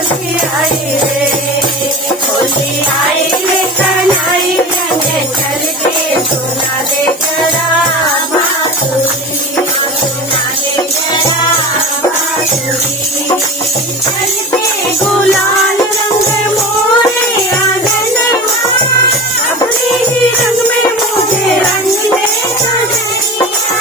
होली आई रे, होली आई रे कन्हई रंग चल के सुना दे जरा बांसुरी, सुना दे जरा बांसुरी। चल के गुलाल रंग मोरे आंगन माँ, अपने ही रंग में मुझे रंग दे कन्हैया।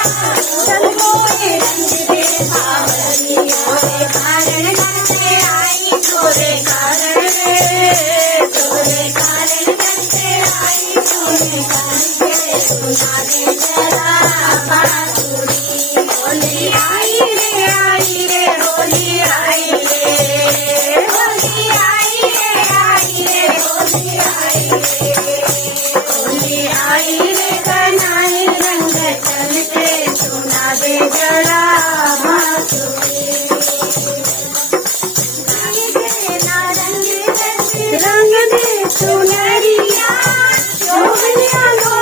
चल मोरे रंग दे बावरिया, तोरे कारण करते आई, तोरे कारण रे, तोरे कारण करते आई, तोरे कारण सुना दे जरा बांसुरी। होली आई रे होली आई रे, होली आई रे होली आई रे, होली आई रे कन्हई रंग चल के सुना दे जरा बांसुरी। रंग दे सुनरिया, सोहनिया लो